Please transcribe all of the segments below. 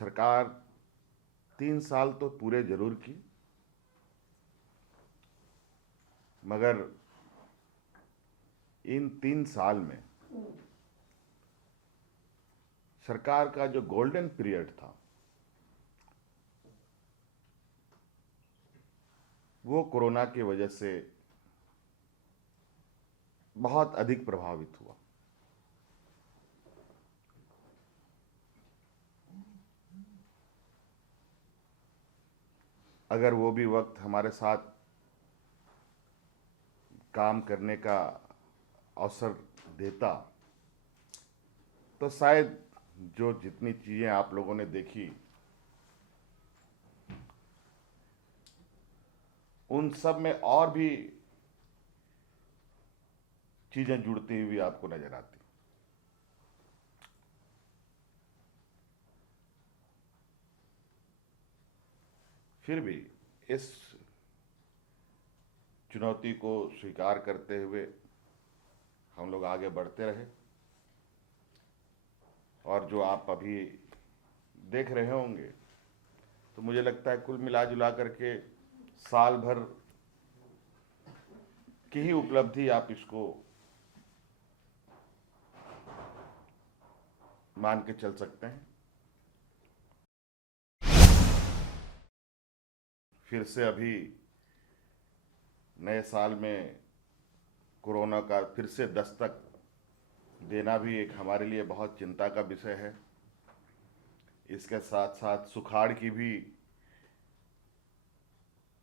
सरकार 3 साल तो पूरे जरूर की, मगर इन 3 साल में सरकार का जो गोल्डन पीरियड था वो कोरोना की वजह से बहुत अधिक प्रभावित हुआ। अगर वो भी वक्त हमारे साथ काम करने का अवसर देता तो शायद जो जितनी चीजें आप लोगों ने देखी उन सब में और भी चीजें जुड़ती हुई आपको नजर आती। फिर भी इस चुनौती को स्वीकार करते हुए हम लोग आगे बढ़ते रहे और जो आप अभी देख रहे होंगे तो मुझे लगता है कुल मिला जुला करके साल भर की ही उपलब्धि आप इसको मान के चल सकते हैं। फिर से अभी नए साल में कोरोना का फिर से दस्तक देना भी एक हमारे लिए बहुत चिंता का विषय है। इसके साथ साथ सुखाड़ की भी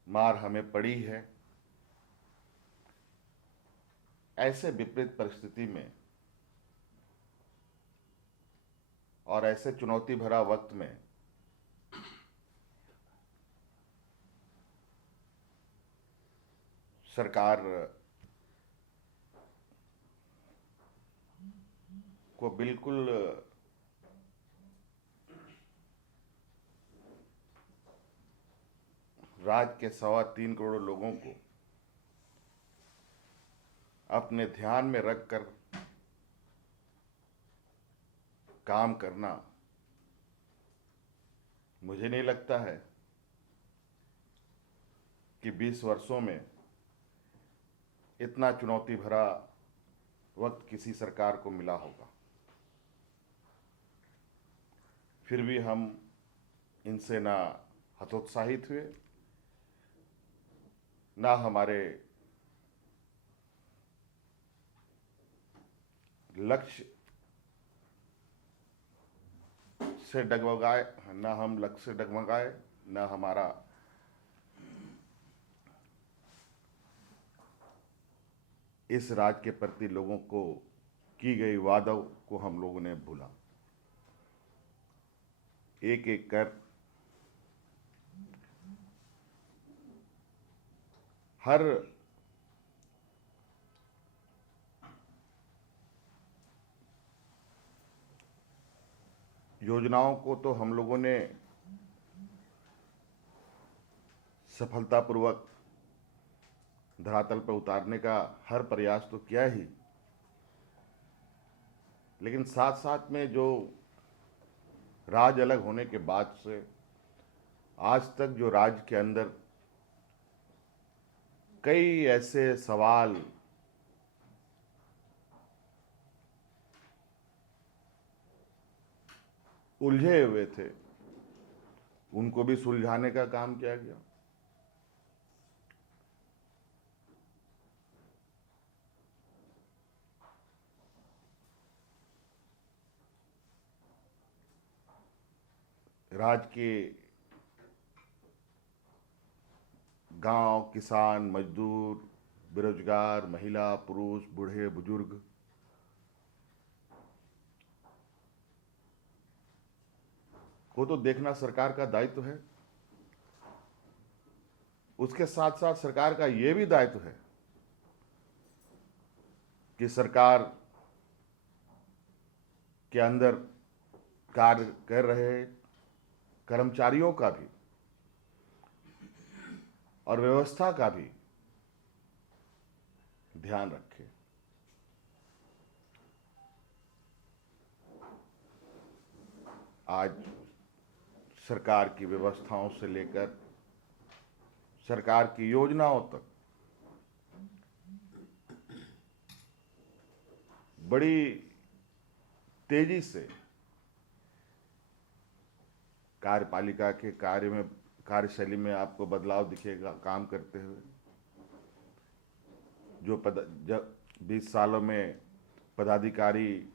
मार हमें पड़ी है। ऐसे विपरीत परिस्थिति में और ऐसे चुनौती भरा वक्त में सरकार को बिल्कुल राज्य के 3.25 करोड़ लोगों को अपने ध्यान में रखकर काम करना, मुझे नहीं लगता है कि 20 वर्षों में इतना चुनौती भरा वक्त किसी सरकार को मिला होगा। फिर भी हम इनसे ना हतोत्साहित हुए, ना हमारे लक्ष्य से डगमगाए, ना हम लक्ष्य से डगमगाए, ना हमारा इस राज्य के प्रति लोगों को की गई वादों को हम लोगों ने भूला। एक एक कर हर योजनाओं को तो हम लोगों ने सफलतापूर्वक धरातल पर उतारने का हर प्रयास तो किया ही, लेकिन साथ साथ में जो राज्य अलग होने के बाद से आज तक जो राज्य के अंदर कई ऐसे सवाल उलझे हुए थे उनको भी सुलझाने का काम किया गया। राज्य के गांव, किसान, मजदूर, बेरोजगार, महिला, पुरुष, बूढ़े, बुजुर्ग को तो देखना सरकार का दायित्व है। उसके साथ साथ सरकार का यह भी दायित्व है कि सरकार के अंदर कार्य कर रहे कर्मचारियों का भी और व्यवस्था का भी ध्यान रखे। आज सरकार की व्यवस्थाओं से लेकर सरकार की योजनाओं तक बड़ी तेजी से कार्यपालिका के कार्यशैली में आपको बदलाव दिखेगा काम करते हुए। जब 20 सालों में पदाधिकारी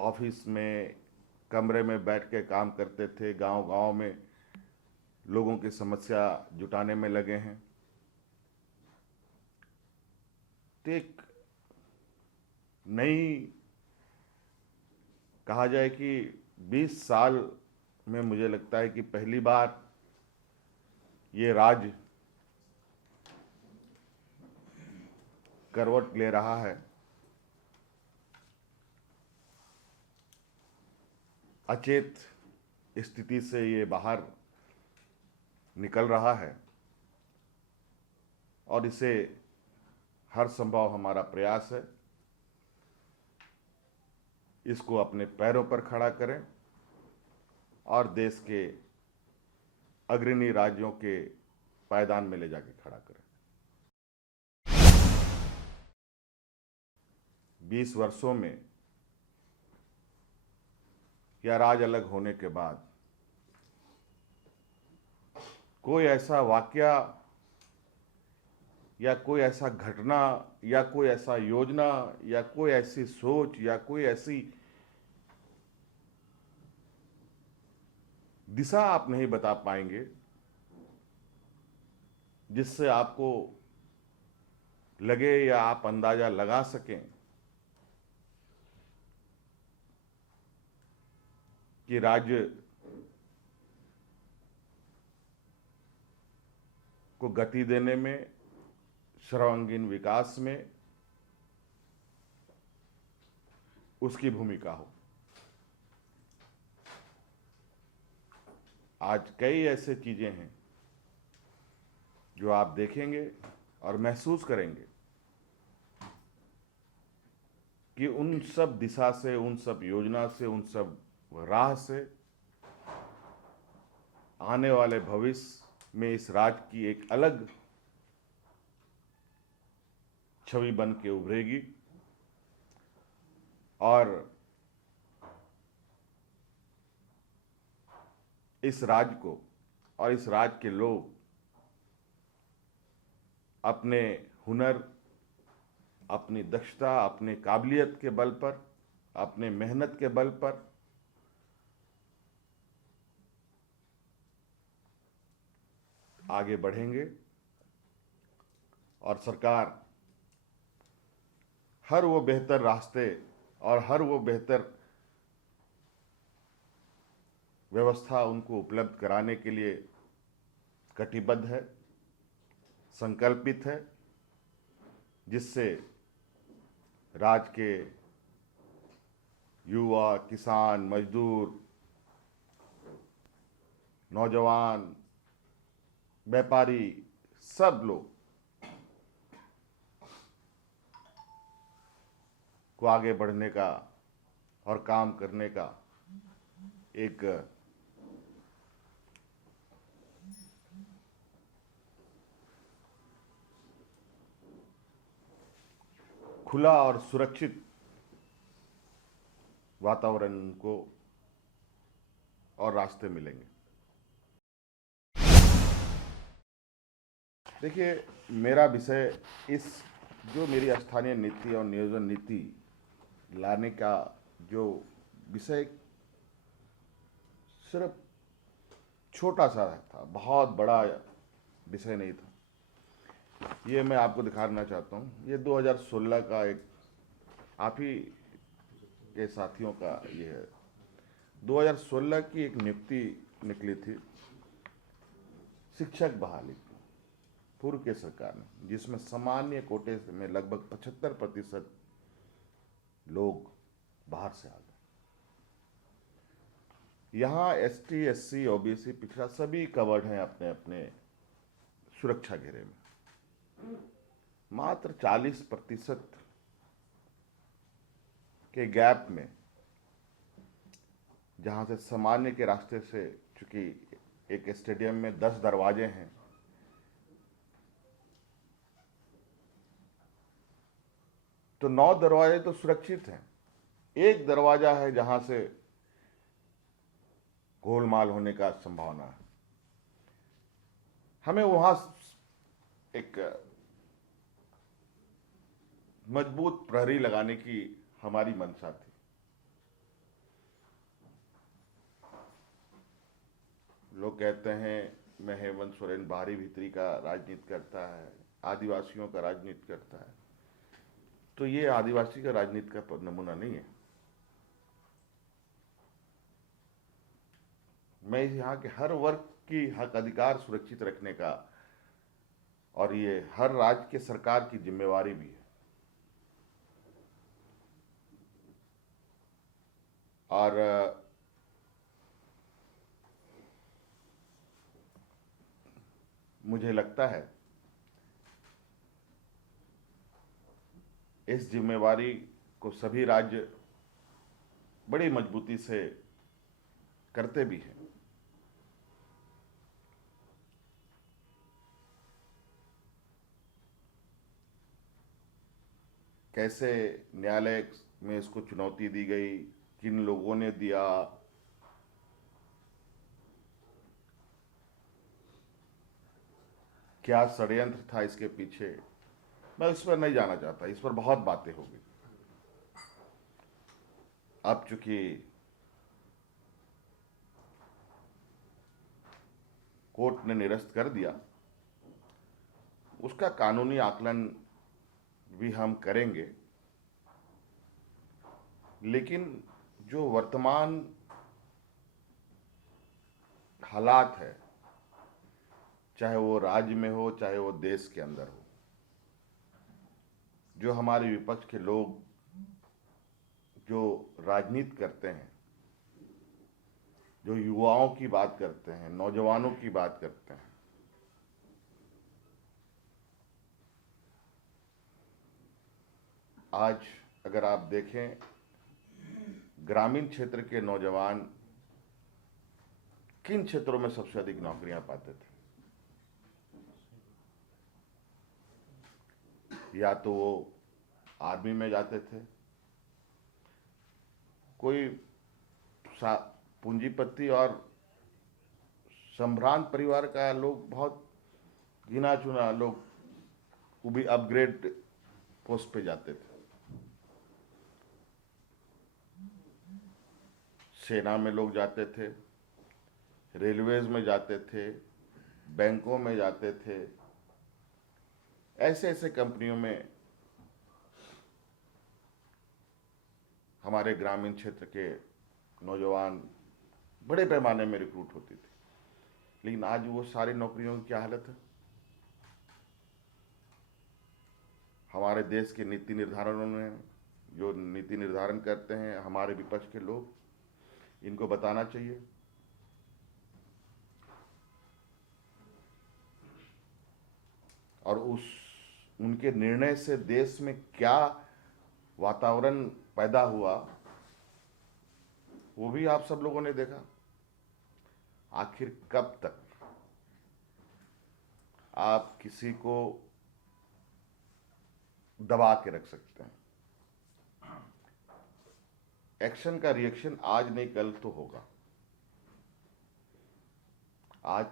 ऑफिस में कमरे में बैठ के काम करते थे, गांव-गांव में लोगों की समस्या जुटाने में लगे हैं। तो एक नई कहा जाए कि 20 साल में मुझे लगता है कि पहली बार ये राज्य करवट ले रहा है। अचेत स्थिति से ये बाहर निकल रहा है और इसे हर संभव हमारा प्रयास है इसको अपने पैरों पर खड़ा करें और देश के अग्रणी राज्यों के पायदान में ले जाके खड़ा करें। 20 वर्षों में या राज्य अलग होने के बाद कोई ऐसा वाकया या कोई ऐसा घटना या कोई ऐसा योजना या कोई ऐसी सोच या कोई ऐसी दिशा आप नहीं बता पाएंगे जिससे आपको लगे या आप अंदाजा लगा सकें कि राज्य को गति देने में, सर्वांगीण विकास में उसकी भूमिका हो। आज कई ऐसे चीजें हैं जो आप देखेंगे और महसूस करेंगे कि उन सब दिशा से, उन सब योजना से, उन सब राह से आने वाले भविष्य में इस राज्य की एक अलग छवि बन के उभरेगी और इस राज्य को और इस राज्य के लोग अपने हुनर, अपनी दक्षता, अपने काबिलियत के बल पर, अपने मेहनत के बल पर आगे बढ़ेंगे और सरकार हर वो बेहतर रास्ते और हर वो बेहतर व्यवस्था उनको उपलब्ध कराने के लिए कटिबद्ध है, संकल्पित है, जिससे राज्य के युवा, किसान, मजदूर, नौजवान, व्यापारी, सब लोग को आगे बढ़ने का और काम करने का एक खुला और सुरक्षित वातावरण को और रास्ते मिलेंगे। देखिए, मेरा विषय इस जो मेरी स्थानीय नीति और नियोजन नीति लाने का जो विषय सिर्फ छोटा सा था, बहुत बड़ा विषय नहीं था। ये मैं आपको दिखाना चाहता हूँ। ये 2016 का एक आप ही के साथियों का ये है। 2016 की एक नियुक्ति निकली थी शिक्षक बहाली की पूर्व के सरकार ने, जिसमें सामान्य कोटे में लगभग 75% लोग बाहर से आ गए। यहाँ ST, SC, OBC, पिछड़ा सभी कवर्ड हैं अपने अपने सुरक्षा घेरे में। मात्र 40% के गैप में, जहां से सामान्य के रास्ते से चूंकि एक स्टेडियम में 10 दरवाजे हैं, तो 9 दरवाजे तो सुरक्षित हैं। एक दरवाजा है जहां से गोलमाल होने का संभावना है। हमें वहां एक मजबूत प्रहरी लगाने की हमारी मंशा थी। लोग कहते हैं मैं हेमंत सोरेन बाहरी भीतरी का राजनीति करता है, आदिवासियों का राजनीति करता है, तो ये आदिवासी का राजनीति का नमूना नहीं है। मैं यहाँ के हर वर्ग की हक अधिकार सुरक्षित रखने का, और ये हर राज्य के सरकार की जिम्मेवारी भी है। और मुझे लगता है इस जिम्मेवारी को सभी राज्य बड़ी मजबूती से करते भी हैं। कैसे न्यायालय में इसको चुनौती दी गई, किन लोगों ने दिया, क्या षड्यंत्र था इसके पीछे, मैं इस पर नहीं जाना चाहता। इस पर बहुत बातें होगी। अब चूंकि कोर्ट ने निरस्त कर दिया, उसका कानूनी आकलन भी हम करेंगे। लेकिन जो वर्तमान हालात है, चाहे वो राज्य में हो चाहे वो देश के अंदर हो, जो हमारे विपक्ष के लोग जो राजनीति करते हैं, जो युवाओं की बात करते हैं, नौजवानों की बात करते हैं, आज अगर आप देखें ग्रामीण क्षेत्र के नौजवान किन क्षेत्रों में सबसे अधिक नौकरियां पाते थे? या तो वो आर्मी में जाते थे, कोई पूंजीपति और संभ्रांत परिवार का लोग, बहुत गिना चुना लोग, वो भी अपग्रेड पोस्ट पे जाते थे। सेना में लोग जाते थे, रेलवेज में जाते थे, बैंकों में जाते थे। ऐसे ऐसे कंपनियों में हमारे ग्रामीण क्षेत्र के नौजवान बड़े पैमाने में रिक्रूट होते थे। लेकिन आज वो सारी नौकरियों की क्या हालत है? हमारे देश के नीति निर्धारणों में जो नीति निर्धारण करते हैं हमारे विपक्ष के लोग, इनको बताना चाहिए। और उनके निर्णय से देश में क्या वातावरण पैदा हुआ, वो भी आप सब लोगों ने देखा। आखिर कब तक आप किसी को दबा के रख सकते हैं? एक्शन का रिएक्शन आज नहीं कल तो होगा। आज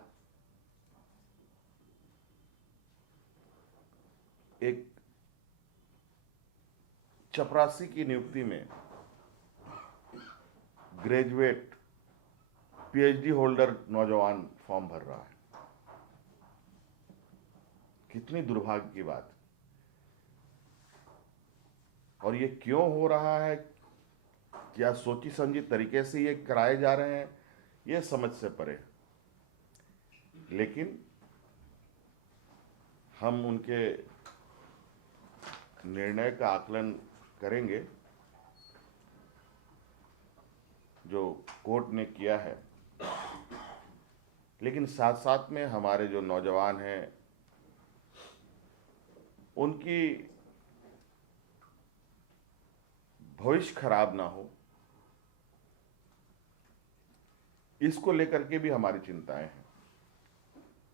एक चपरासी की नियुक्ति में ग्रेजुएट पीएचडी होल्डर नौजवान फॉर्म भर रहा है। कितनी दुर्भाग्य की बात। और ये क्यों हो रहा है, क्या सोची समझी तरीके से ये कराए जा रहे हैं, ये समझ से परे। लेकिन हम उनके निर्णय का आकलन करेंगे जो कोर्ट ने किया है। लेकिन साथ साथ में हमारे जो नौजवान हैं उनकी भविष्य खराब ना हो, इसको लेकर के भी हमारी चिंताएं हैं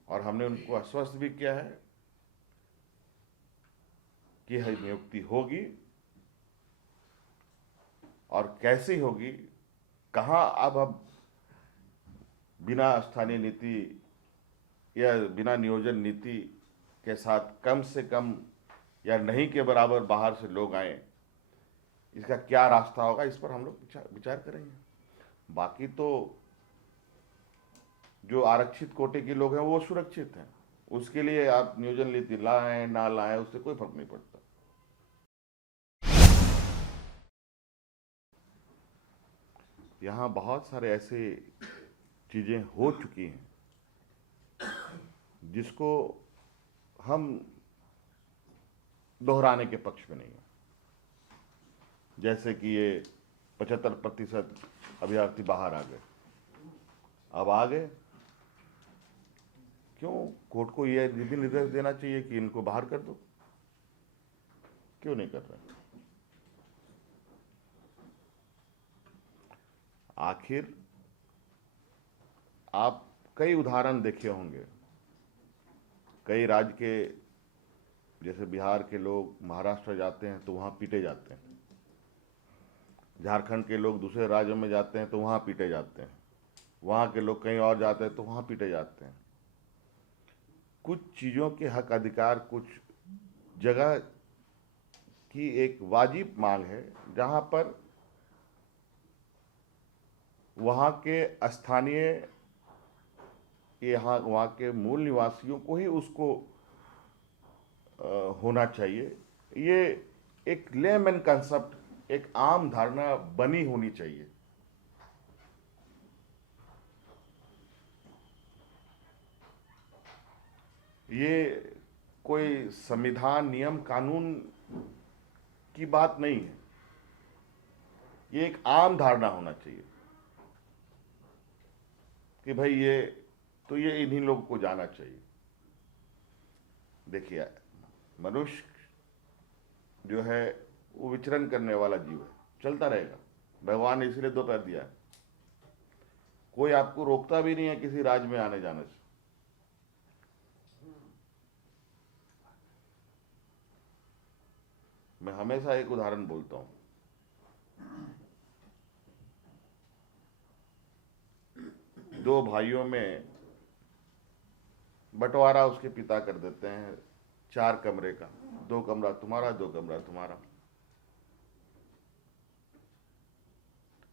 और हमने उनको आश्वस्त भी किया है कि यह नियुक्ति होगी और कैसी होगी, कहाँ अब बिना स्थानीय नीति या बिना नियोजन नीति के साथ कम से कम या नहीं के बराबर बाहर से लोग आए, इसका क्या रास्ता होगा, इस पर हम लोग विचार करेंगे। बाकी तो जो आरक्षित कोटे के लोग हैं वो सुरक्षित हैं, उसके लिए आप नियोजन नीति लाएं ना लाएं उससे कोई फर्क नहीं पड़ता। यहाँ बहुत सारे ऐसे चीजें हो चुकी हैं जिसको हम दोहराने के पक्ष में नहीं है। जैसे कि ये 75% अभ्यर्थी बाहर आ गए, अब आ गए, क्यों कोर्ट को ये भी निर्देश देना चाहिए कि इनको बाहर कर दो, क्यों नहीं कर रहे? आखिर आप कई उदाहरण देखे होंगे, कई राज्य के, जैसे बिहार के लोग महाराष्ट्र जाते हैं तो वहां पीटे जाते हैं, झारखंड के लोग दूसरे राज्यों में जाते हैं तो वहां पीटे जाते हैं, वहां के लोग कहीं और जाते हैं तो वहां पीटे जाते हैं। कुछ चीजों के हक अधिकार कुछ जगह की एक वाजिब मांग है जहां पर वहां के स्थानीय, यहाँ वहां के मूल निवासियों को ही उसको होना चाहिए। ये एक लेमैन कंसेप्ट, एक आम धारणा बनी होनी चाहिए। ये कोई संविधान, नियम, कानून की बात नहीं है, ये एक आम धारणा होना चाहिए कि भाई ये तो ये इन्हीं लोगों को जाना चाहिए। देखिए, मनुष्य जो है वो विचरण करने वाला जीव है, चलता रहेगा। भगवान ने इसलिए 2 पैर दिया है, कोई आपको रोकता भी नहीं है किसी राज्य में आने जाने से। मैं हमेशा एक उदाहरण बोलता हूं, दो भाइयों में बंटवारा उसके पिता कर देते हैं 4 कमरे का, 2 कमरा तुम्हारा, 2 कमरा तुम्हारा,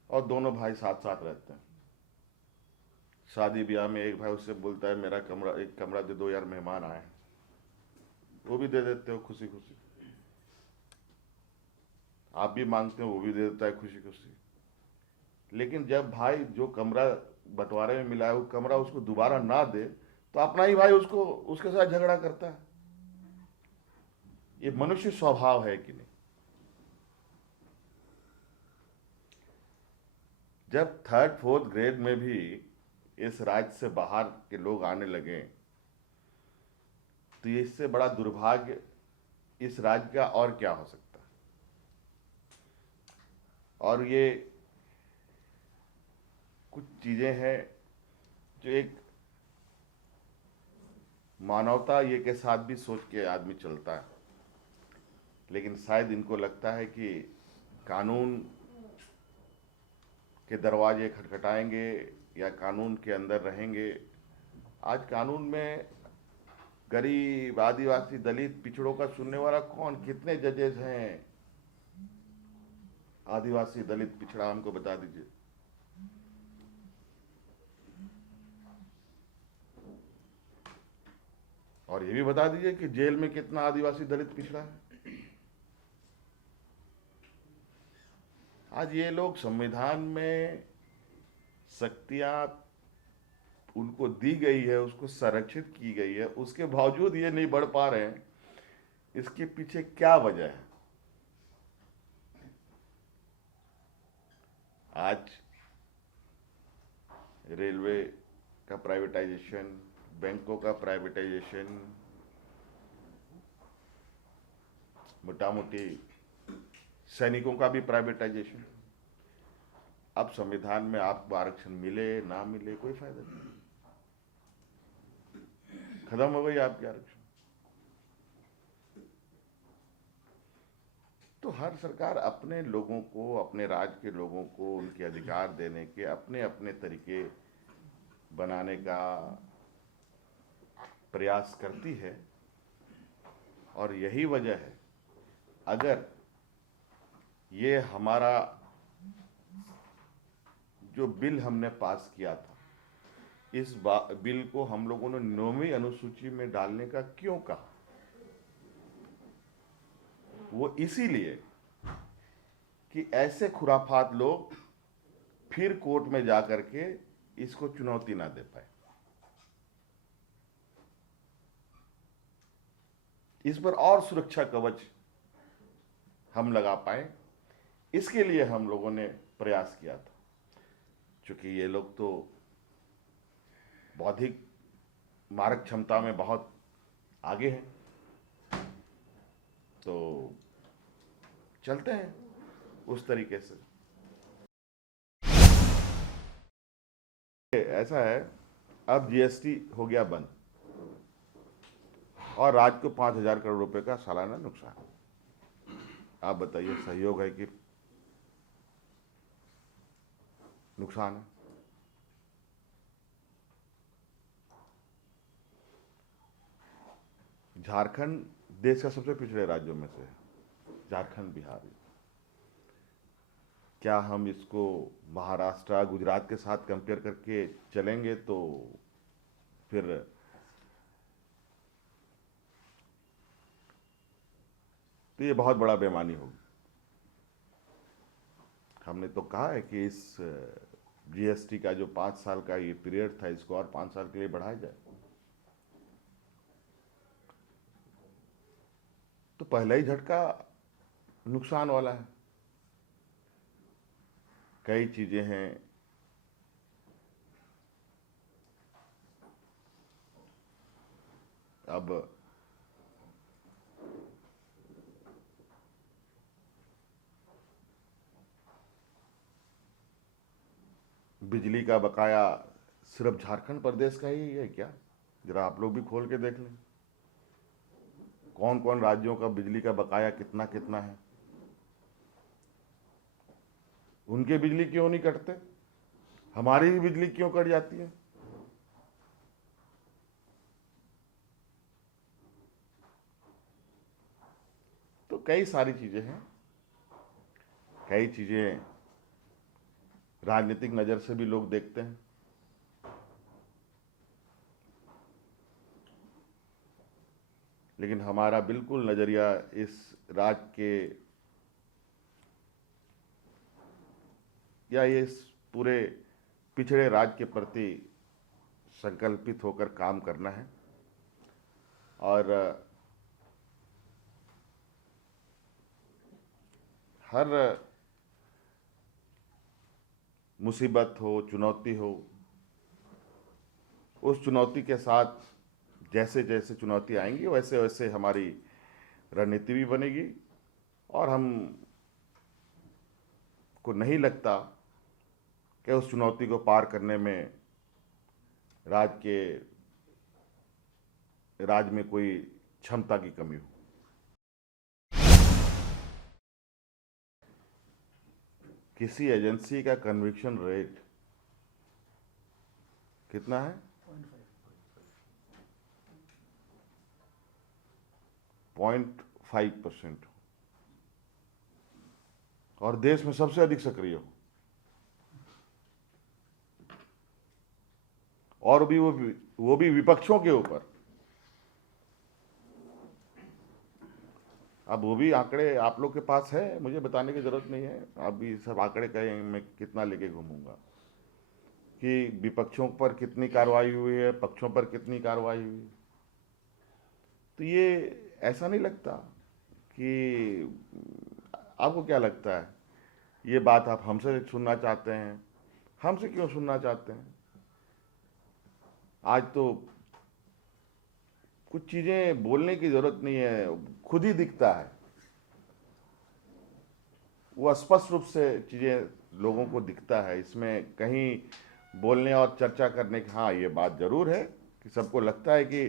और दोनों भाई साथ साथ रहते हैं। शादी ब्याह में एक भाई उससे बोलता है मेरा कमरा, एक कमरा दे दो यार, मेहमान आए, वो भी दे देते हो खुशी खुशी, आप भी मांगते हो वो भी दे देता है खुशी खुशी। लेकिन जब भाई जो कमरा बंटवारे में मिला है वो कमरा उसको दोबारा ना दे तो अपना ही भाई उसको उसके साथ झगड़ा करता है। ये मनुष्य स्वभाव है कि नहीं? जब 3rd 4th ग्रेड में भी इस राज्य से बाहर के लोग आने लगे तो इससे बड़ा दुर्भाग्य इस राज्य का और क्या हो सकता है। और ये कुछ चीजें हैं जो एक मानवता ये के साथ भी सोच के आदमी चलता है, लेकिन शायद इनको लगता है कि कानून के दरवाजे खटखटाएंगे या कानून के अंदर रहेंगे। आज कानून में गरीब, आदिवासी, दलित, पिछड़ों का सुनने वाला कौन? कितने जजेस हैं आदिवासी, दलित, पिछड़ा? हमको बता दीजिए। और ये भी बता दीजिए कि जेल में कितना आदिवासी, दलित, पिछड़ा है। आज ये लोग संविधान में शक्तियां उनको दी गई है, उसको संरक्षित की गई है, उसके बावजूद ये नहीं बढ़ पा रहे हैं। इसके पीछे क्या वजह है? आज रेलवे का प्राइवेटाइजेशन, बैंकों का प्राइवेटाइजेशन, मोटा मोटी सैनिकों का भी प्राइवेटाइजेशन, अब संविधान में आपको आरक्षण मिले ना मिले कोई फायदा नहीं, खत्म हो गई आपकी आरक्षण। तो हर सरकार अपने लोगों को, अपने राज्य के लोगों को उनके अधिकार देने के अपने अपने तरीके बनाने का प्रयास करती है, और यही वजह है अगर ये हमारा जो बिल हमने पास किया था, इस बिल को हम लोगों ने 9वीं अनुसूची में डालने का क्यों कहा, वो इसीलिए कि ऐसे खुराफात लोग फिर कोर्ट में जाकर के इसको चुनौती ना दे पाए, इस पर और सुरक्षा कवच हम लगा पाए, इसके लिए हम लोगों ने प्रयास किया था। क्योंकि ये लोग तो बौद्धिक मारक क्षमता में बहुत आगे हैं, तो चलते हैं उस तरीके से। ऐसा है, अब जीएसटी हो गया बंद और राज्य को 5,000 करोड़ रुपए का सालाना नुकसान। आप बताइए सहयोग है कि नुकसान है? झारखंड देश का सबसे पिछड़े राज्यों में से है, झारखंड बिहार। क्या हम इसको महाराष्ट्र गुजरात के साथ कंपेयर करके चलेंगे तो फिर तो ये बहुत बड़ा बेईमानी होगी। हमने तो कहा है कि इस जीएसटी का जो 5 साल का ये पीरियड था, इसको और 5 साल के लिए बढ़ाया जाए। तो पहला ही झटका नुकसान वाला है। कई चीजें हैं, अब बिजली का बकाया सिर्फ झारखंड प्रदेश का ही है क्या? जरा आप लोग भी खोल के देख लें, कौन कौन राज्यों का बिजली का बकाया कितना कितना है। उनके बिजली क्यों नहीं कटते, हमारी ही बिजली क्यों कट जाती है? तो कई सारी चीजें हैं, कई चीजें राजनीतिक नजर से भी लोग देखते हैं। लेकिन हमारा बिल्कुल नजरिया इस राज्य के या इस पूरे पिछड़े राज्य के प्रति संकल्पित होकर काम करना है। और हर मुसीबत हो, चुनौती हो, उस चुनौती के साथ जैसे जैसे चुनौती आएंगी वैसे वैसे हमारी रणनीति भी बनेगी। और हम को नहीं लगता कि उस चुनौती को पार करने में राज्य में कोई क्षमता की कमी हो। किसी एजेंसी का कन्विक्शन रेट कितना है? 0.5%। और देश में सबसे अधिक सक्रिय हो, और भी वो भी विपक्षों के ऊपर। अब वो भी आंकड़े आप लोग के पास है, मुझे बताने की जरूरत नहीं है। आप भी सब आंकड़े कहें, मैं कितना लेके घूमूंगा कि विपक्षों पर कितनी कार्रवाई हुई है, पक्षों पर कितनी कार्रवाई हुई। तो ये ऐसा नहीं लगता कि आपको क्या लगता है, ये बात आप हमसे सुनना चाहते हैं? हमसे क्यों सुनना चाहते हैं? आज तो कुछ चीजें बोलने की जरूरत नहीं है, खुद ही दिखता है, वो स्पष्ट रूप से चीजें लोगों को दिखता है, इसमें कहीं बोलने और चर्चा करने की, हाँ ये बात जरूर है कि सबको लगता है कि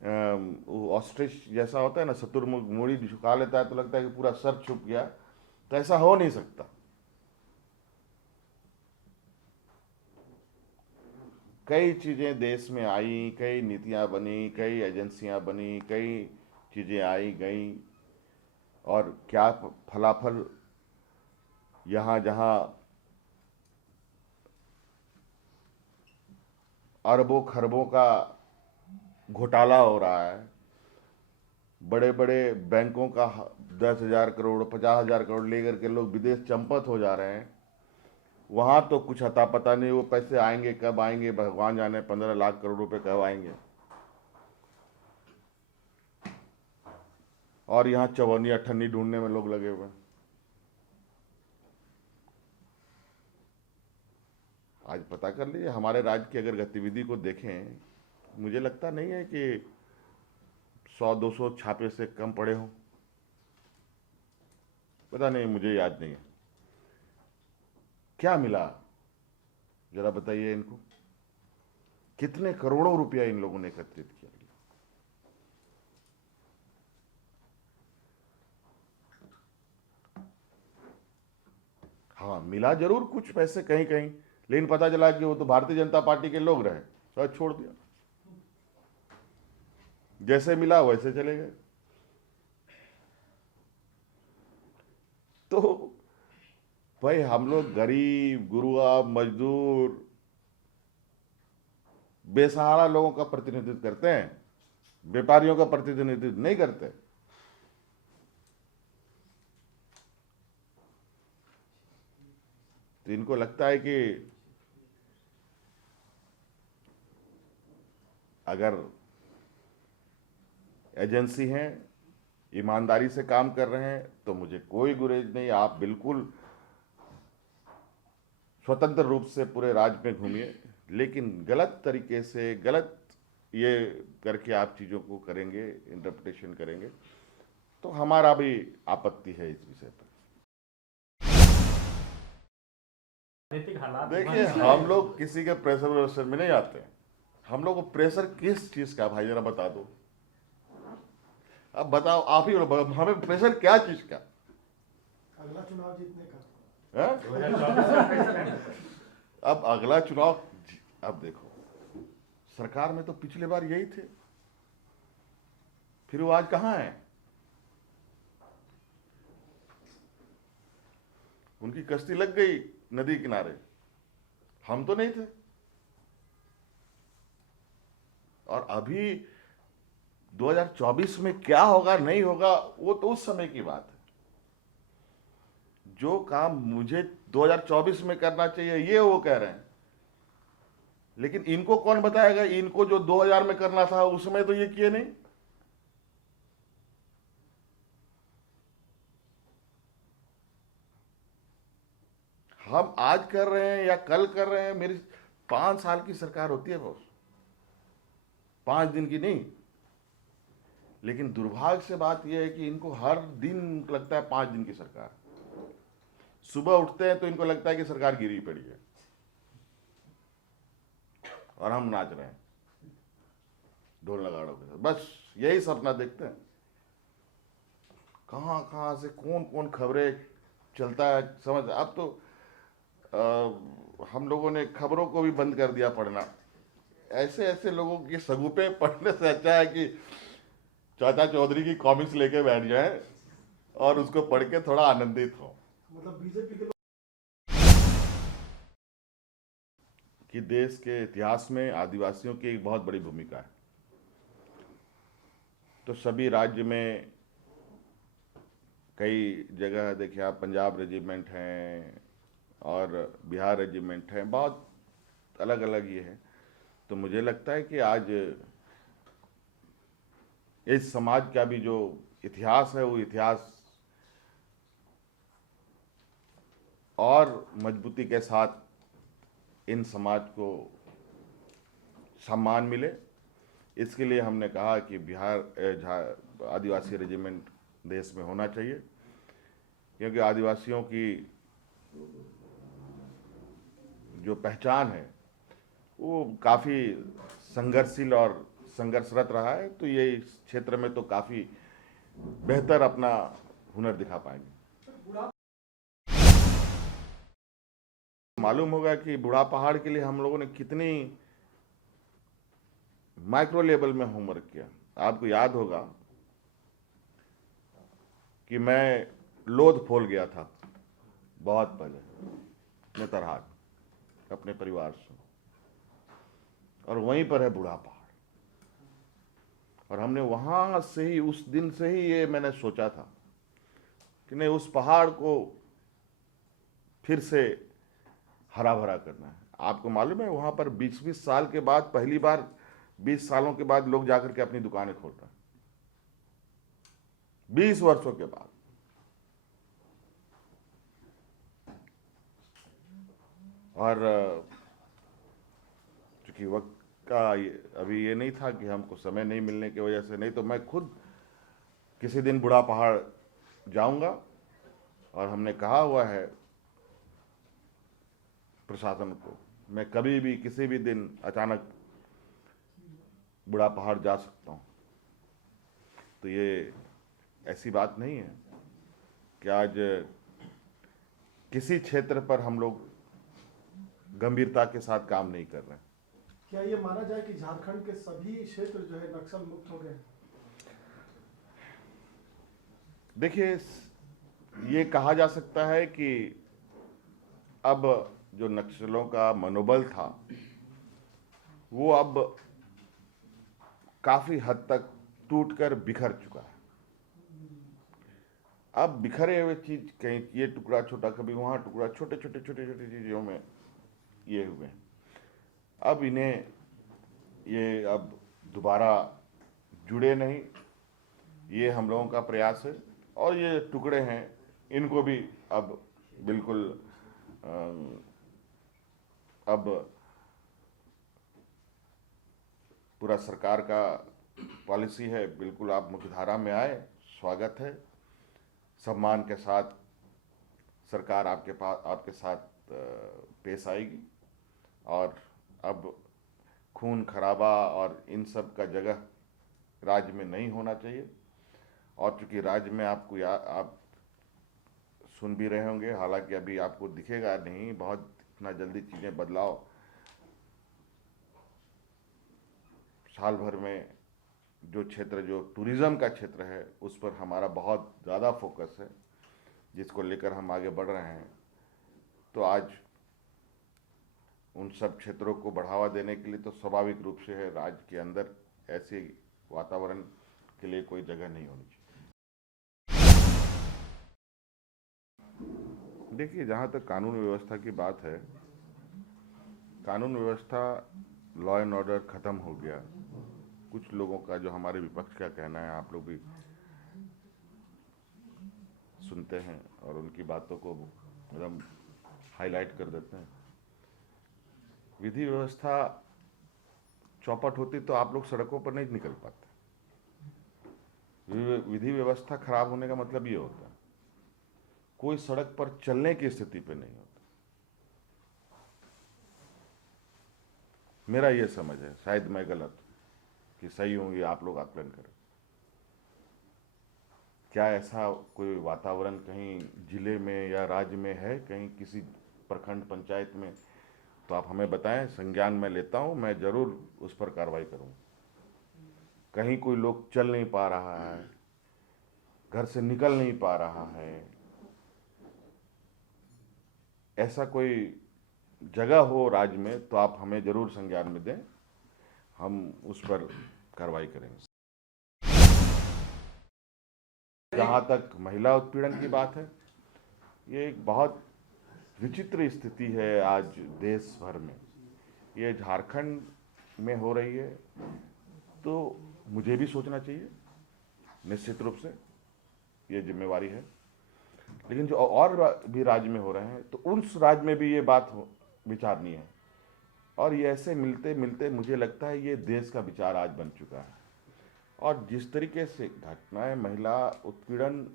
वो ऑस्ट्रिच जैसा होता है ना, शतुरमुर्ग मूड़ी झुका लेता है तो लगता है कि पूरा सर छुप गया, तो ऐसा हो नहीं सकता। कई चीज़ें देश में आई, कई नीतियां बनी, कई एजेंसियां बनी, कई चीज़ें आई गई, और क्या फलाफल यहाँ जहाँ अरबों खरबों का घोटाला हो रहा है, बड़े बड़े बैंकों का 10,000 करोड़ 50,000 करोड़ लेकर के लोग विदेश चंपत हो जा रहे हैं, वहां तो कुछ अता पता नहीं वो पैसे आएंगे कब आएंगे, भगवान जाने, 15 लाख करोड़ रुपए कब आएंगे। और यहाँ चवन्नी अठन्नी ढूंढने में लोग लगे हुए हैं। आज पता कर लीजिए, हमारे राज्य की अगर गतिविधि को देखें, मुझे लगता नहीं है कि 100-200 छापे से कम पड़े हों। पता नहीं, मुझे याद नहीं है क्या मिला, जरा बताइए इनको। कितने करोड़ों रुपया इन लोगों ने एकत्रित किया। हाँ, मिला जरूर कुछ पैसे कहीं कहीं, लेकिन पता चला कि वो तो भारतीय जनता पार्टी के लोग रहे, तो छोड़ दिया, जैसे मिला वैसे चले गए। तो भाई हम लोग गरीब गुरुआ मजदूर बेसहारा लोगों का प्रतिनिधित्व करते हैं, व्यापारियों का प्रतिनिधित्व नहीं करते। तो इनको लगता है कि अगर एजेंसी हैं, ईमानदारी से काम कर रहे हैं, तो मुझे कोई गुरेज नहीं, आप बिल्कुल स्वतंत्र रूप से पूरे राज्य में घूमिए, लेकिन गलत तरीके से, गलत ये करके आप चीज़ों को करेंगे, इंटरप्रिटेशन करेंगे, तो हमारा भी आपत्ति है इस विषय पर। देखिए, हम लोग किसी के प्रेशर वेशर में नहीं आते हैं। हम लोग को प्रेशर किस चीज़ का, भाई जरा बता दो। अब बताओ आप ही, हमें प्रेशर क्या चीज़ का? अगला चुनाव जीतने का। अब अगला चुनाव, अब देखो, सरकार में तो पिछले बार यही थे, फिर वो आज कहां है? उनकी कश्ती लग गई नदी किनारे, हम तो नहीं थे। और अभी 2024 में क्या होगा नहीं होगा, वो तो उस समय की बात है। जो काम मुझे 2024 में करना चाहिए ये वो कह रहे हैं, लेकिन इनको कौन बताएगा, इनको जो 2000 में करना था उसमें तो ये किए नहीं। हम आज कर रहे हैं या कल कर रहे हैं, मेरी 5 साल की सरकार होती है बॉस, 5 दिन की नहीं। लेकिन दुर्भाग्य से बात यह है कि इनको हर दिन लगता है 5 दिन की सरकार। सुबह उठते हैं तो इनको लगता है कि सरकार गिरी पड़ी है और हम नाच रहे हैं ढोल नगाड़ों के साथ, बस यही सपना देखते हैं। कहां कहां से कौन कौन खबरें चलता है, समझ। अब तो हम लोगों ने खबरों को भी बंद कर दिया पढ़ना। ऐसे ऐसे लोगों की सगुपे पढ़ने से अच्छा है कि चाचा चौधरी की कॉमिक्स लेके बैठ जाए और उसको पढ़ के थोड़ा आनंदित हो। मतलब बीजेपी के कि देश के इतिहास में आदिवासियों की एक बहुत बड़ी भूमिका है। तो सभी राज्य में कई जगह देखिए आप, पंजाब रेजिमेंट हैं और बिहार रेजिमेंट हैं, बहुत अलग अलग ये है। तो मुझे लगता है कि आज इस समाज का भी जो इतिहास है, वो इतिहास और मजबूती के साथ इन समाज को सम्मान मिले, इसके लिए हमने कहा कि बिहार आदिवासी रेजिमेंट देश में होना चाहिए, क्योंकि आदिवासियों की जो पहचान है वो काफ़ी संघर्षशील और संघर्षरत रहा है, तो ये इस क्षेत्र में तो काफ़ी बेहतर अपना हुनर दिखा पाएंगे। मालूम होगा कि बूढ़ा पहाड़ के लिए हम लोगों ने कितनी माइक्रो लेवल में होमवर्क किया। आपको याद होगा कि मैं लोध फोल गया था बहुत पहले नेतरहाट अपने परिवार से, और वहीं पर है बूढ़ा पहाड़, और हमने वहां से ही उस दिन से ही ये मैंने सोचा था कि नहीं, उस पहाड़ को फिर से हरा भरा करना है। आपको मालूम है वहां पर 20-20 साल के बाद पहली बार 20 सालों के बाद लोग जाकर के अपनी दुकानें खोल रहे हैं, 20 वर्षों के बाद। और चूंकि वक्त का अभी ये नहीं था कि हमको समय नहीं मिलने की वजह से, नहीं तो मैं खुद किसी दिन बूढ़ा पहाड़ जाऊंगा, और हमने कहा हुआ है प्रशासन को, मैं कभी भी किसी भी दिन अचानक बूढ़ा पहाड़ जा सकता हूं। तो ये ऐसी बात नहीं है कि आज किसी क्षेत्र पर हम लोग गंभीरता के साथ काम नहीं कर रहे हैं। क्या ये माना जाए कि झारखंड के सभी क्षेत्र जो है नक्सल मुक्त हो गए? देखिए, ये कहा जा सकता है कि अब जो नक्सलों का मनोबल था वो अब काफी हद तक टूटकर बिखर चुका है। अब बिखरे हुए चीज, कहीं ये टुकड़ा छोटा, कभी वहां टुकड़ा, छोटे छोटे छोटे छोटे चीजों में ये हुए। अब इन्हें ये अब दोबारा जुड़े नहीं, ये हम लोगों का प्रयास है। और ये टुकड़े हैं, इनको भी अब बिल्कुल अब पूरा सरकार का पॉलिसी है, बिल्कुल आप मुख्यधारा में आए, स्वागत है, सम्मान के साथ सरकार आपके साथ पेश आएगी। और अब खून खराबा और इन सब का जगह राज्य में नहीं होना चाहिए। और चूंकि राज्य में आप सुन भी रहे होंगे, हालांकि अभी आपको दिखेगा नहीं, बहुत इतना जल्दी चीज़ें बदलाव साल भर में, जो क्षेत्र जो टूरिज्म का क्षेत्र है उस पर हमारा बहुत ज़्यादा फोकस है, जिसको लेकर हम आगे बढ़ रहे हैं। तो आज उन सब क्षेत्रों को बढ़ावा देने के लिए तो स्वाभाविक रूप से है, राज्य के अंदर ऐसे वातावरण के लिए कोई जगह नहीं होनी चाहिए। देखिए, जहाँ तक कानून व्यवस्था की बात है, कानून व्यवस्था, लॉ एंड ऑर्डर खत्म हो गया। कुछ लोगों का, जो हमारे विपक्ष का कहना है, आप लोग भी सुनते हैं और उनकी बातों को एकदम हाईलाइट कर देते हैं। विधि व्यवस्था चौपट होती तो आप लोग सड़कों पर नहीं निकल पाते। विधि व्यवस्था खराब होने का मतलब ये होता है कोई सड़क पर चलने की स्थिति पे नहीं होता। मेरा ये समझ है, शायद मैं गलत कि सही हूं, ये आप लोग आकलन करें। क्या ऐसा कोई वातावरण कहीं जिले में या राज्य में है, कहीं किसी प्रखंड पंचायत में? तो आप हमें बताएं, संज्ञान में लेता हूं, मैं जरूर उस पर कार्रवाई करूं। कहीं कोई लोग चल नहीं पा रहा है, घर से निकल नहीं पा रहा है, ऐसा कोई जगह हो राज्य में, तो आप हमें जरूर संज्ञान में दें, हम उस पर कार्रवाई करेंगे। जहाँ तक महिला उत्पीड़न की बात है, ये एक बहुत विचित्र स्थिति है आज देश भर में। ये झारखंड में हो रही है तो मुझे भी सोचना चाहिए, निश्चित रूप से ये जिम्मेवारी है। लेकिन जो और भी राज्य में हो रहे हैं, तो उस राज्य में भी ये बात विचारनीय है। और ये ऐसे मिलते मिलते मुझे लगता है ये देश का विचार आज बन चुका है। और जिस तरीके से घटनाएं, महिला उत्पीड़न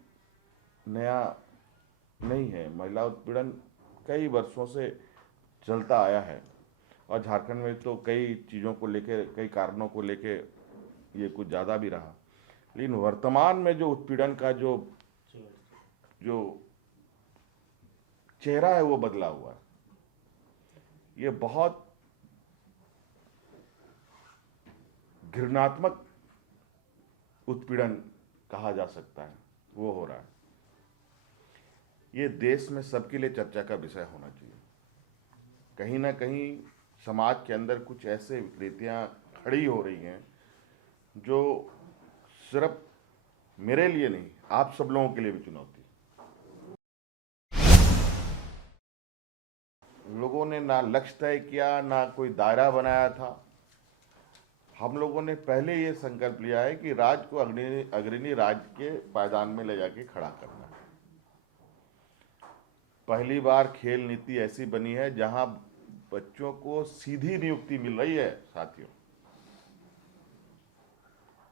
नया नहीं है, महिला उत्पीड़न कई वर्षों से चलता आया है। और झारखंड में तो कई चीज़ों को लेके, कई कारणों को लेके ये कुछ ज़्यादा भी रहा, लेकिन वर्तमान में जो उत्पीड़न का जो जो चेहरा है वो बदला हुआ है। ये बहुत घृणात्मक उत्पीड़न कहा जा सकता है, वो हो रहा है। ये देश में सबके लिए चर्चा का विषय होना चाहिए। कहीं ना कहीं समाज के अंदर कुछ ऐसे विकृतियां खड़ी हो रही हैं जो सिर्फ मेरे लिए नहीं, आप सब लोगों के लिए भी चुनौती है। लोगों ने ना लक्ष्य तय किया, ना कोई दायरा बनाया था। हम लोगों ने पहले ये संकल्प लिया है कि राज्य को अग्रणी राज्य के पायदान में ले जाके खड़ा करना है। पहली बार खेल नीति ऐसी बनी है जहां बच्चों को सीधी नियुक्ति मिल रही है। साथियों,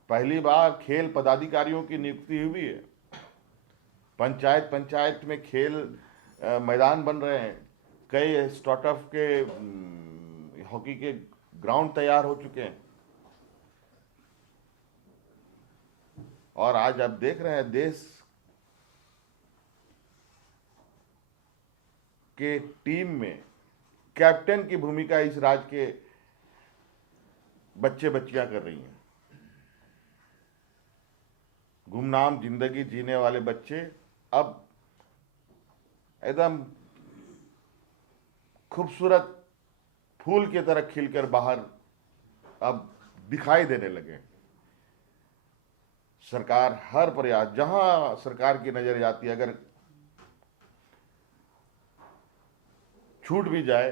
पहली बार खेल पदाधिकारियों की नियुक्ति हुई है। पंचायत पंचायत में खेल मैदान बन रहे हैं। कई स्टार्टअप के हॉकी के ग्राउंड तैयार हो चुके हैं। और आज आप देख रहे हैं देश के टीम में कैप्टन की भूमिका इस राज्य के बच्चे बच्चियां कर रही हैं। गुमनाम जिंदगी जीने वाले बच्चे अब एकदम खूबसूरत फूल की तरह खिलकर बाहर अब दिखाई देने लगे। सरकार हर प्रयास, जहां सरकार की नजर जाती है, अगर छूट भी जाए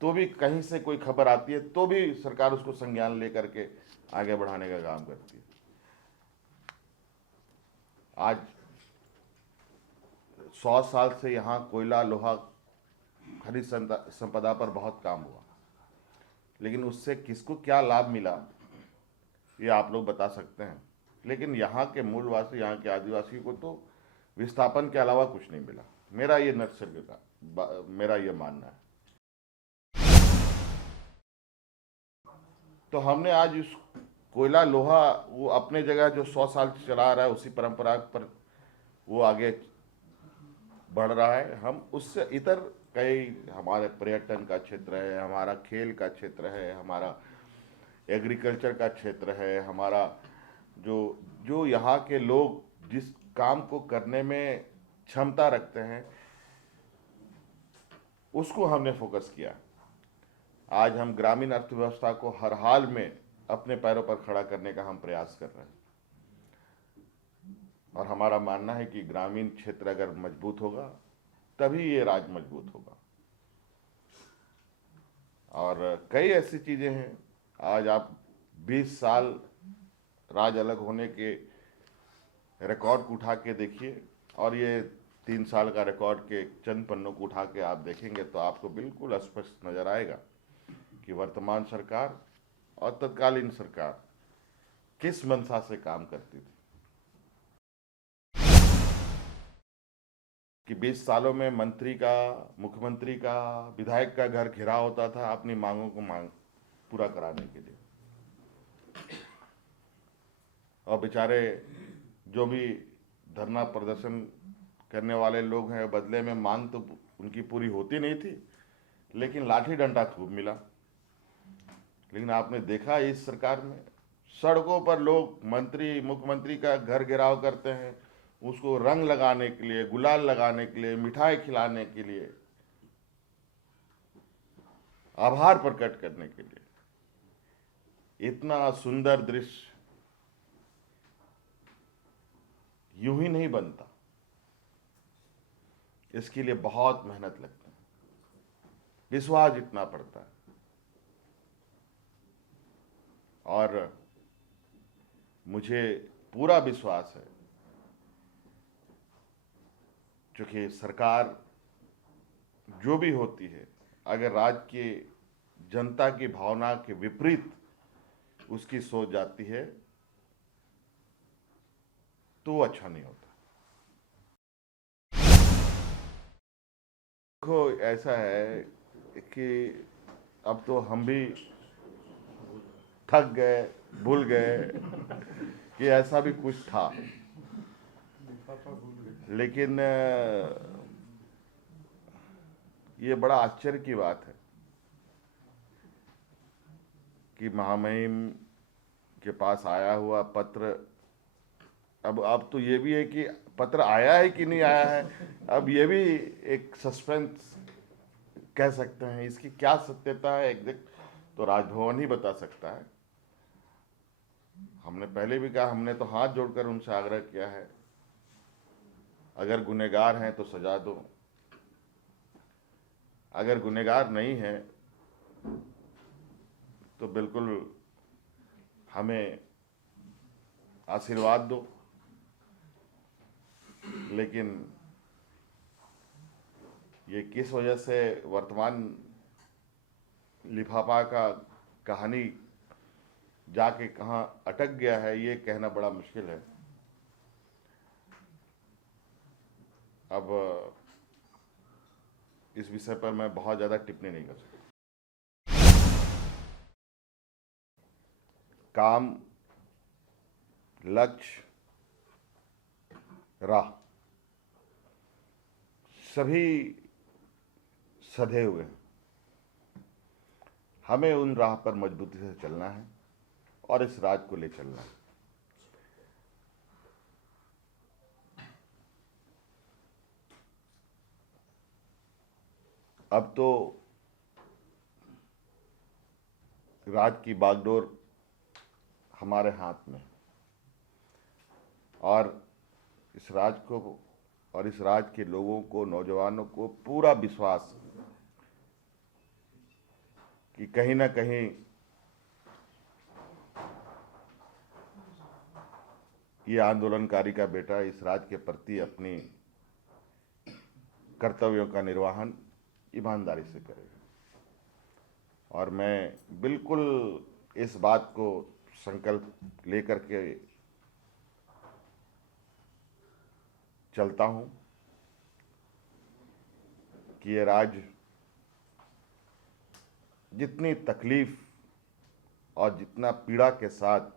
तो भी, कहीं से कोई खबर आती है तो भी सरकार उसको संज्ञान लेकर के आगे बढ़ाने का काम करती है। आज 100 साल से यहाँ कोयला, लोहा, खनिज संपदा पर बहुत काम हुआ, लेकिन उससे किसको क्या लाभ मिला ये आप लोग बता सकते हैं। लेकिन यहाँ के मूलवासी, यहाँ के आदिवासी को तो विस्थापन के अलावा कुछ नहीं मिला। मेरा ये नर्सरी का मेरा ये मानना है। तो हमने आज इस कोयला, लोहा, वो अपने जगह जो 100 साल चला आ रहा है उसी परंपरा पर वो आगे बढ़ रहा है। हम उससे इतर कई, हमारे पर्यटन का क्षेत्र है, हमारा खेल का क्षेत्र है, हमारा एग्रीकल्चर का क्षेत्र है, हमारा जो यहाँ के लोग जिस काम को करने में क्षमता रखते हैं उसको हमने फोकस किया। आज हम ग्रामीण अर्थव्यवस्था को हर हाल में अपने पैरों पर खड़ा करने का हम प्रयास कर रहे हैं। और हमारा मानना है कि ग्रामीण क्षेत्र अगर मजबूत होगा तभी ये राज्य मजबूत होगा। और कई ऐसी चीजें हैं, आज आप 20 साल राज्य अलग होने के रिकॉर्ड को उठा के देखिए और ये 3 साल का रिकॉर्ड के चंद पन्नों को उठा के आप देखेंगे तो आपको बिल्कुल स्पष्ट नजर आएगा कि वर्तमान सरकार और तत्कालीन सरकार किस मंशा से काम करती थी। कि 20 सालों में मंत्री का, मुख्यमंत्री का, विधायक का घर घिरा होता था अपनी मांगों को पूरा कराने के लिए। और बेचारे जो भी धरना प्रदर्शन करने वाले लोग हैं, बदले में मांग तो उनकी पूरी होती नहीं थी, लेकिन लाठी डंडा खूब मिला। लेकिन आपने देखा इस सरकार में सड़कों पर लोग मंत्री, मुख्यमंत्री का घर घेराव करते हैं, उसको रंग लगाने के लिए, गुलाल लगाने के लिए, मिठाई खिलाने के लिए, आभार प्रकट करने के लिए। इतना सुंदर दृश्य यूं ही नहीं बनता, इसके लिए बहुत मेहनत लगती है, विश्वास जितना पड़ता है। और मुझे पूरा विश्वास है, क्योंकि सरकार जो भी होती है, अगर राज्य की जनता की भावना के विपरीत उसकी सोच जाती है तो अच्छा नहीं होता। देखो, ऐसा है कि अब तो हम भी थक गए, भूल गए कि ऐसा भी कुछ था। लेकिन ये बड़ा आश्चर्य की बात है कि महामहिम के पास आया हुआ पत्र, अब तो ये भी है कि पत्र आया है कि नहीं आया है, अब ये भी एक सस्पेंस कह सकते हैं। इसकी क्या सत्यता है एग्जैक्ट तो राजभवन ही बता सकता है। हमने पहले भी कहा, हमने तो हाथ जोड़कर उनसे आग्रह किया है, अगर गुनहगार हैं तो सजा दो, अगर गुनहगार नहीं है तो बिल्कुल हमें आशीर्वाद दो। लेकिन ये किस वजह से वर्तमान लिफाफा का कहानी जाके कहाँ अटक गया है, ये कहना बड़ा मुश्किल है। अब इस विषय पर मैं बहुत ज़्यादा टिप्पणी नहीं कर सकता। काम, लक्ष्य, राह सभी सधे हुए हैं। हमें उन राह पर मजबूती से चलना है और इस राज को ले चलना है। अब तो राज की बागडोर हमारे हाथ में है और इस राज को और इस राज के लोगों को, नौजवानों को पूरा विश्वास कि कहीं ना कहीं ये आंदोलनकारी का बेटा इस राज के प्रति अपनी कर्तव्यों का निर्वहन ईमानदारी से करेगा। और मैं बिल्कुल इस बात को संकल्प लेकर के चलता हूँ कि ये राज जितनी तकलीफ और जितना पीड़ा के साथ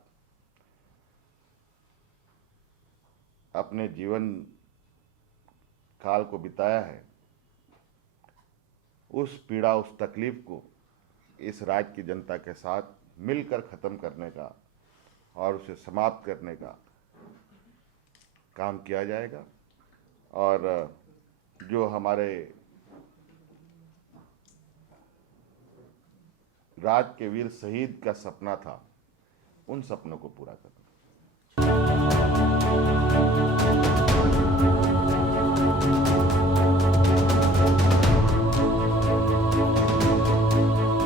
अपने जीवन काल को बिताया है, उस पीड़ा, उस तकलीफ को इस राज्य की जनता के साथ मिलकर ख़त्म करने का और उसे समाप्त करने का काम किया जाएगा। और जो हमारे राज के वीर शहीद का सपना था, उन सपनों को पूरा करना।